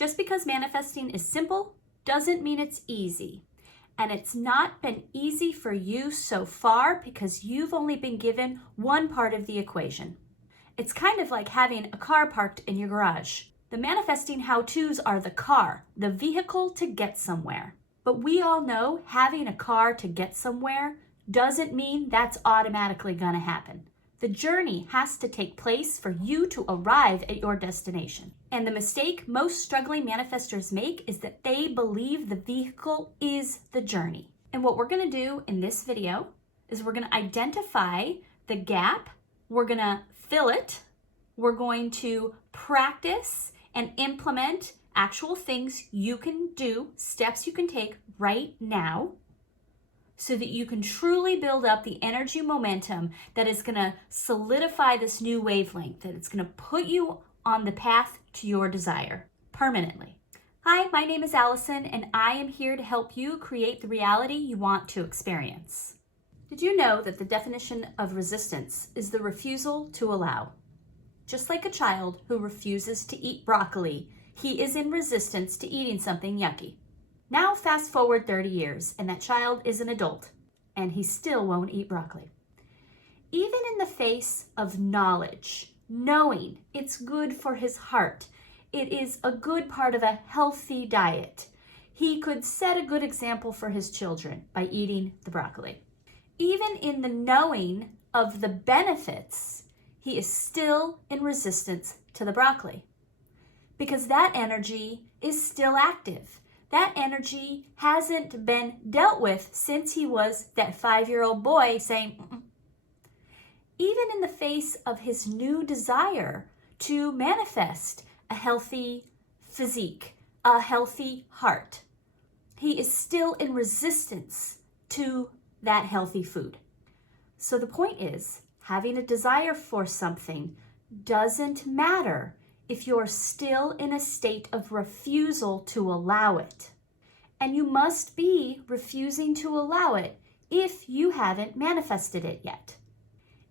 Just because manifesting is simple doesn't mean it's easy. And it's not been easy for you so far because you've only been given one part of the equation. It's kind of like having a car parked in your garage. The manifesting how-tos are the car, the vehicle to get somewhere. But we all know having a car to get somewhere doesn't mean that's automatically going to happen. The journey has to take place for you to arrive at your destination. And the mistake most struggling manifestors make is that they believe the vehicle is the journey. And what we're going to do in this video is we're going to identify the gap, we're going to fill it, we're going to practice and implement actual things you can do, steps you can take right now, so that you can truly build up the energy momentum that is going to solidify this new wavelength, that it's going to put you on the path to your desire permanently. Hi, my name is Allison, and I am here to help you create the reality you want to experience. Did you know that the definition of resistance is the refusal to allow? Just like a child who refuses to eat broccoli, he is in resistance to eating something yucky. Now fast forward 30 years and that child is an adult and he still won't eat broccoli. Even in the face of knowledge, knowing it's good for his heart, it is a good part of a healthy diet, he could set a good example for his children by eating the broccoli. Even in the knowing of the benefits, he is still in resistance to the broccoli because that energy is still active. That energy hasn't been dealt with since he was that 5-year-old boy saying, mm-mm. Even in the face of his new desire to manifest a healthy physique, a healthy heart, he is still in resistance to that healthy food. So the point is, having a desire for something doesn't matter if you're still in a state of refusal to allow it. And you must be refusing to allow it if you haven't manifested it yet.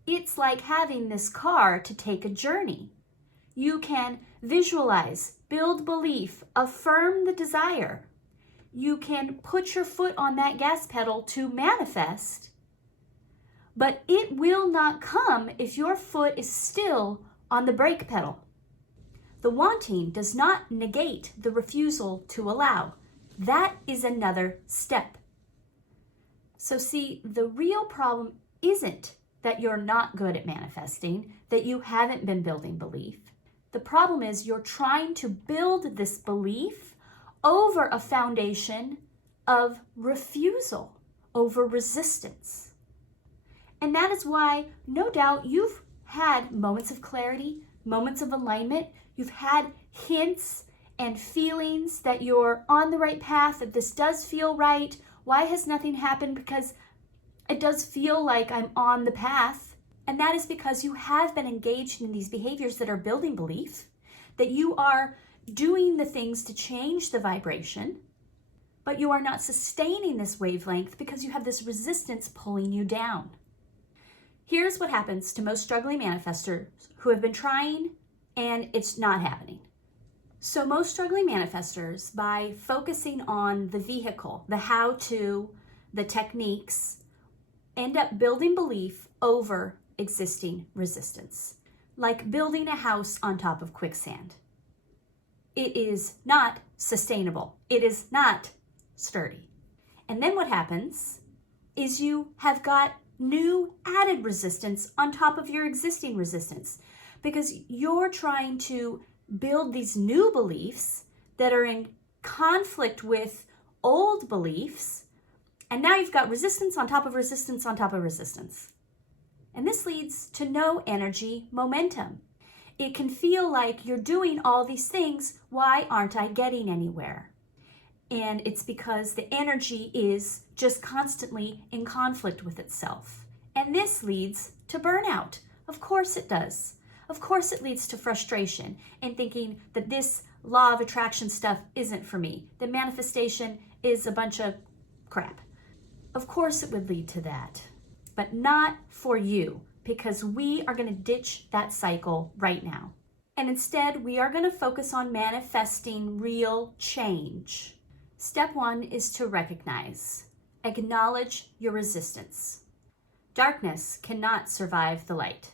It's like having this car to take a journey. You can visualize, build belief, affirm the desire. You can put your foot on that gas pedal to manifest, but it will not come if your foot is still on the brake pedal. The wanting does not negate the refusal to allow. That is another step. So see, the real problem isn't that you're not good at manifesting, that you haven't been building belief. The problem is you're trying to build this belief over a foundation of refusal, over resistance. And that is why, no doubt, you've had moments of clarity, moments of alignment. You've had hints and feelings that you're on the right path, that this does feel right. Why has nothing happened? Because it does feel like I'm on the path. And that is because you have been engaged in these behaviors that are building belief, that you are doing the things to change the vibration, but you are not sustaining this wavelength because you have this resistance pulling you down. Here's what happens to most struggling manifestors who have been trying and it's not happening. So most struggling manifestors, by focusing on the vehicle, the how-to, the techniques, end up building belief over existing resistance, like building a house on top of quicksand. It is not sustainable. It is not sturdy. And then what happens is you have got new added resistance on top of your existing resistance because you're trying to build these new beliefs that are in conflict with old beliefs, and now you've got resistance on top of resistance on top of resistance. And this leads to no energy momentum. It can feel like you're doing all these things, why aren't I getting anywhere? And it's because the energy is just constantly in conflict with itself. And this leads to burnout. Of course it does. Of course it leads to frustration and thinking that this law of attraction stuff isn't for me. The manifestation is a bunch of crap. Of course it would lead to that, but not for you, because we are going to ditch that cycle right now. And instead, we are going to focus on manifesting real change. Step 1 is to recognize. Acknowledge your resistance. Darkness cannot survive the light.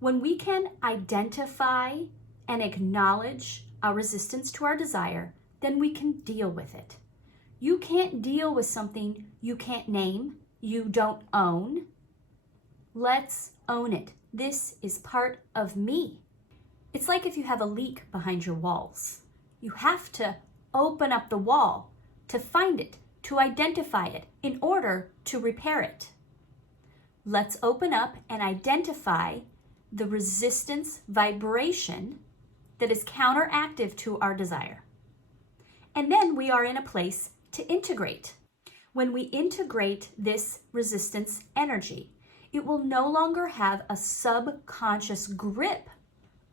When we can identify and acknowledge our resistance to our desire, then we can deal with it. You can't deal with something you can't name, you don't own. Let's own it. This is part of me. It's like if you have a leak behind your walls. You have to open up the wall to find it, to identify it, in order to repair it. Let's open up and identify the resistance vibration that is counteractive to our desire. And then we are in a place to integrate. When we integrate this resistance energy, it will no longer have a subconscious grip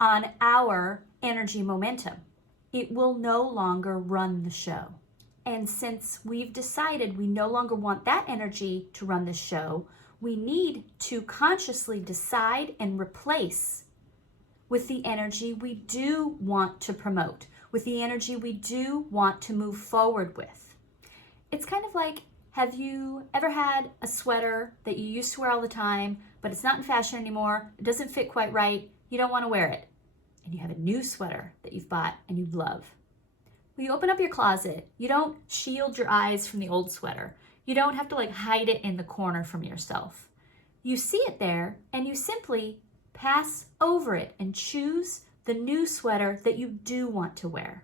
on our energy momentum. It will no longer run the show. And since we've decided we no longer want that energy to run the show, we need to consciously decide and replace with the energy we do want to promote, with the energy we do want to move forward with. It's kind of like, have you ever had a sweater that you used to wear all the time, but it's not in fashion anymore, it doesn't fit quite right, you don't want to wear it, and you have a new sweater that you've bought and you love? When you open up your closet, you don't shield your eyes from the old sweater. You don't have to hide it in the corner from yourself. You see it there and you simply pass over it and choose the new sweater that you do want to wear.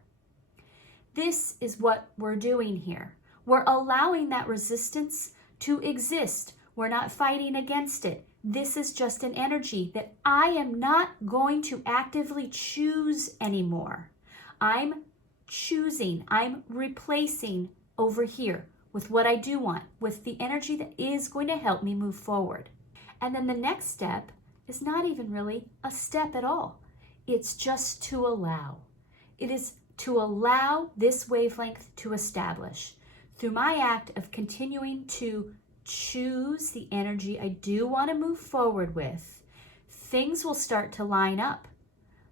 This is what we're doing here. We're allowing that resistance to exist. We're not fighting against it. This is just an energy that I am not going to actively choose anymore. I'm choosing, I'm replacing over here with what I do want, with the energy that is going to help me move forward. And then the next step is not even really a step at all. It's just to allow. It is to allow this wavelength to establish. Through my act of continuing to choose the energy I do want to move forward with, things will start to line up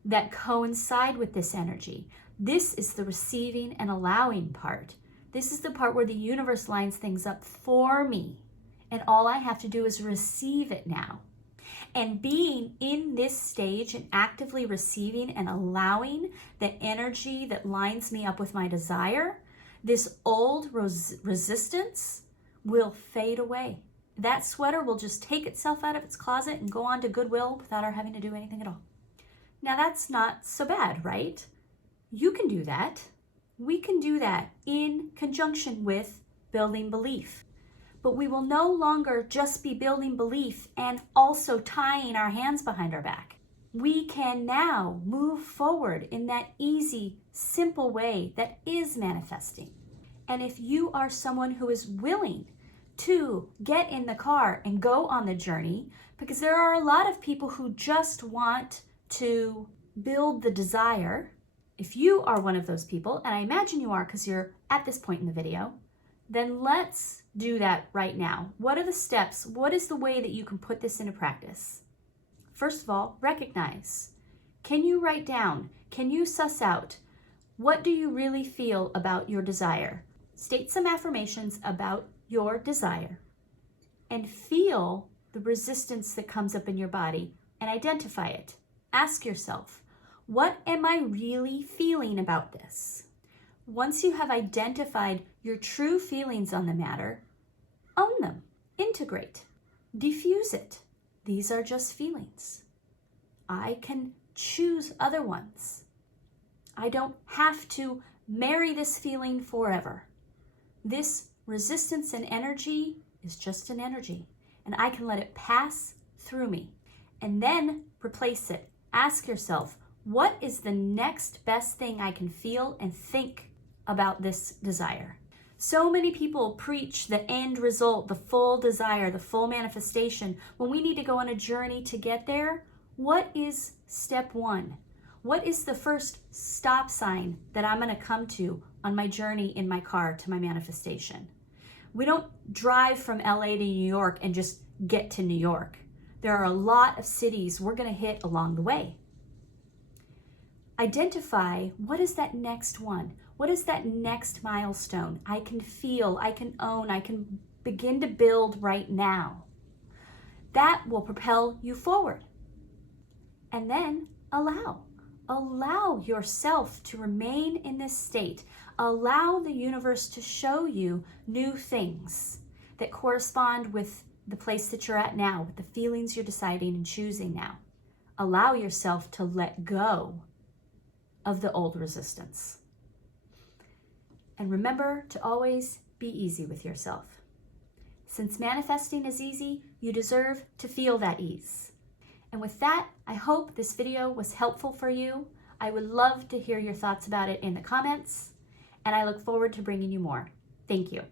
that coincide with this energy. This is the receiving and allowing part. This is the part where the universe lines things up for me. And all I have to do is receive it now. And being in this stage and actively receiving and allowing the energy that lines me up with my desire, this old resistance will fade away. That sweater will just take itself out of its closet and go on to Goodwill without our having to do anything at all. Now that's not so bad, right? You can do that. We can do that in conjunction with building belief. But we will no longer just be building belief and also tying our hands behind our back. We can now move forward in that easy, simple way that is manifesting. And if you are someone who is willing to get in the car and go on the journey, because there are a lot of people who just want to build the desire. If you are one of those people, and I imagine you are because you're at this point in the video, then let's do that right now. What are the steps? What is the way that you can put this into practice? First of all, recognize. Can you write down? Can you suss out? What do you really feel about your desire? State some affirmations about your desire and feel the resistance that comes up in your body and identify it. Ask yourself, what am I really feeling about this? Once you have identified your true feelings on the matter, own them, integrate, diffuse it. These are just feelings. I can choose other ones. I don't have to marry this feeling forever. This resistance and energy is just an energy, and I can let it pass through me and then replace it. Ask yourself, what is the next best thing I can feel and think about this desire? So many people preach the end result, the full desire, the full manifestation. When we need to go on a journey to get there, what is step one? What is the first stop sign that I'm going to come to on my journey in my car to my manifestation? We don't drive from LA to New York and just get to New York. There are a lot of cities we're going to hit along the way. Identify what is that next one? What is that next milestone I can feel, I can own, I can begin to build right now? That will propel you forward. And then allow yourself to remain in this state. Allow the universe to show you new things that correspond with the place that you're at now, with the feelings you're deciding and choosing now. Allow yourself to let go of the old resistance. And remember to always be easy with yourself. Since manifesting is easy, you deserve to feel that ease. And with that, I hope this video was helpful for you. I would love to hear your thoughts about it in the comments, and I look forward to bringing you more. Thank you.